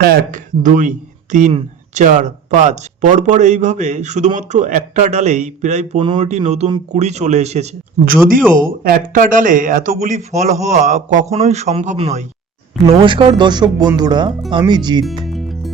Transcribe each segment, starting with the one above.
এক, দুই, তিন, চার, পাঁচ পরপর এইভাবে শুধুমাত্র একটা ডালেই প্রায় 15টি নতুন কুঁড়ি চলে এসেছে। যদিও একটা ডালে এতগুলি ফল হওয়া কখনোই সম্ভব নয়। নমস্কার দর্শক বন্ধুরা, আমি জিৎ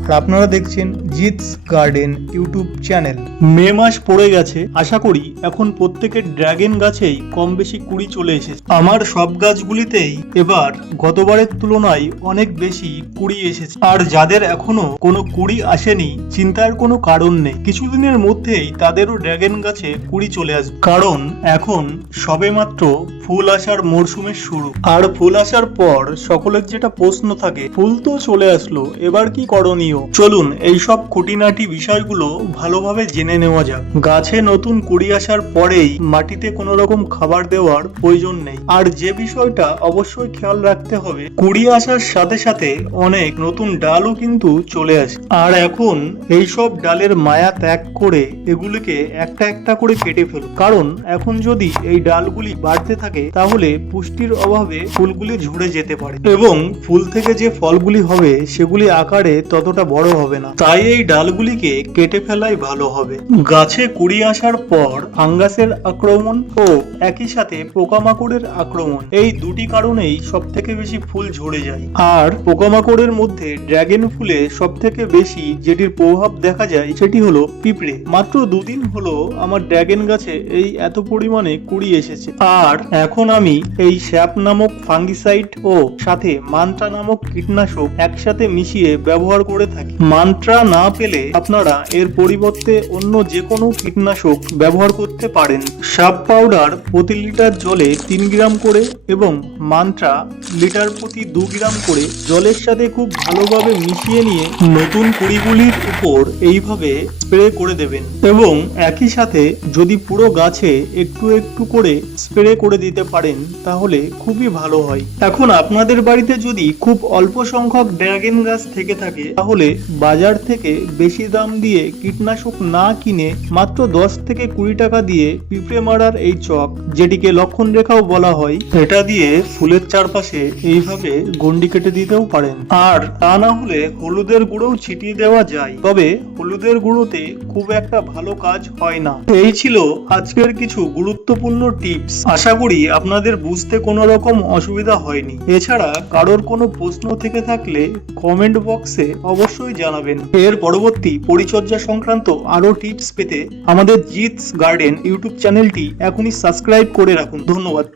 আর আপনারা দেখছেন জিৎস গার্ডেন ইউটিউব চ্যানেল। মে মাস পড়ে গেছে, আশা করি এখন প্রত্যেকের ড্রাগন গাছেই কম বেশি কুঁড়ি চলে এসেছে। আমার সব গাছগুলিতেই এবার গতবারের তুলনায় অনেক বেশি কুঁড়ি এসেছে। আর যাদের এখনো কোনো কুঁড়ি আসেনি, চিন্তার কোনো কারণ নেই, কিছুদিনের মধ্যেই তাদেরও ড্রাগন গাছে কুঁড়ি চলে আসবে। কারণ এখন সবেমাত্র ফুল আসার মরশুমের শুরু। আর ফুল আসার পর সকলের যেটা প্রশ্ন থাকে, ফুল তো চলে আসলো, এবার কি করণীয়? চলুন এইসব খুঁটিনাটি বিষয়গুলো ভালোভাবে জেনে নেওয়া যাক। গাছে নতুন কুঁড়ি আসার পরেই মাটিতে কোনো রকম খাবার দেওয়ার প্রয়োজন নেই। আর যে বিষয়টা অবশ্যই খেয়াল রাখতে হবে, কুঁড়ি আসার সাথে সাথে অনেক নতুন ডালও কিন্তু চলে আসে। আর এখন এইসব ডালের মায়া ত্যাগ করে এগুলিকে একটা একটা করে কেটে ফেলুন। কারণ এখন যদি এই ডালগুলি বাড়তে থাকে তাহলে পুষ্টির অভাবে ফুলগুলি ঝরে যেতে পারে এবং ফুল থেকে যে ফলগুলি হবে সেগুলি আকারে ততটা বড় হবে না। তাই এই ডালগুলিকে কেটে ফেলাই ভালো হবে। গাছে কুঁড়ি আসার পর ফাঙ্গাসের আক্রমণ ও একই সাথে পোকামাকড়ের আক্রমণ, এই দুটি কারণেই সব থেকে বেশি ফুল ঝরে যায়। আর পোকামাকড়ের মধ্যে ড্রাগন ফুলে সব থেকে বেশি যেটির প্রভাব দেখা যায় সেটি হলো পিঁপড়ে। মাত্র দুদিন হলো আমার ড্রাগন গাছে এই এত পরিমাণে কুঁড়ি এসেছে। আর এখন আমি এই স্যাপ নামক ফাঙ্গিসাইড ও সাথে মান্ত্রা নামক কীটনাশক একসাথে মিশিয়ে ব্যবহার করে থাকি। মান্ত্রা না পেলে আপনারা এর পরিবর্তে অন্য যে কোনো কীটনাশক ব্যবহার করতে পারেন। সাপ পাউডার প্রতি লিটার জলে 3 গ্রাম করে এবং মান্ত্রা লিটার প্রতি 2 গ্রাম করে জলের সাথে খুব ভালোভাবে মিশিয়ে নিয়ে নতুন কুঁড়িগুলির উপর এইভাবে স্প্রে করে দেবেন। এবং একই সাথে যদি পুরো গাছে একটু একটু করে স্প্রে করে দিতে পারেন তাহলে খুবই ভালো হয়। এখন আপনাদের বাড়িতে যদি খুব অল্প সংখ্যক ড্রাগন গাছ থেকে থাকে তাহলে বাজার থেকে বেশি দাম দিয়ে কীটনাশক না কিনে মাত্র 10 থেকে 20 টাকা দিয়ে পিঁপড়ে মারার এই চক, যেটিকে লক্ষণ রেখাও বলা হয়, এটা দিয়ে ফুলের চারপাশে এইভাবে গন্ডি কেটে দিতেও পারেন। আর তা না হলে হলুদের গুঁড়োও ছিটিয়ে দেওয়া যায়, তবে হলুদের গুঁড়োতে খুব একটা ভালো কাজ হয় না। এই ছিল আজকের কিছু গুরুত্বপূর্ণ টিপস। আশা করি আপনাদের বুঝতে কোনো রকম অসুবিধা হয়নি। এছাড়া কারোর কোনো প্রশ্ন থেকে থাকলে কমেন্ট বক্সে অবশ্যই জানাবেন। এর পরবর্তী পরিচর্যা সংক্রান্ত আরো টিপস পেতে আমাদের জিৎস গার্ডেন ইউটিউব চ্যানেলটি এখনই সাবস্ক্রাইব করে রাখুন। ধন্যবাদ।